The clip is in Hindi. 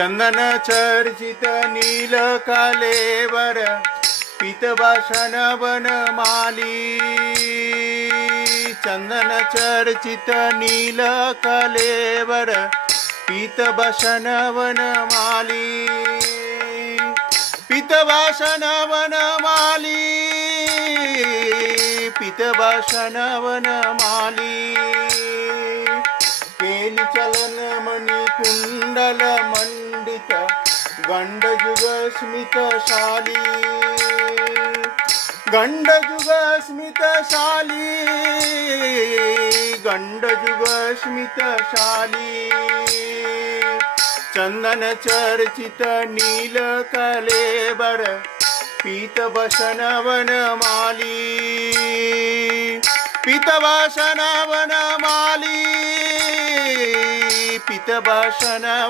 चंदन चर्चित नील कलेवर पीतभाषण वनमाली। चंदन चर्चित नील कलेवर पीतभाषण वनमाली। पीतभाषण वनमाली, पीतभाषण वनमाली। केली चलन मणि कुंडल मंडित गंडयुग स्मितशाली। गंडयुग स्मितशाली, गंडयुग स्मितशाली। चंदन चर्चित नील कलेवर पीतभाषण वनमाली। पीतभाषण वनमाली, पीतभाषण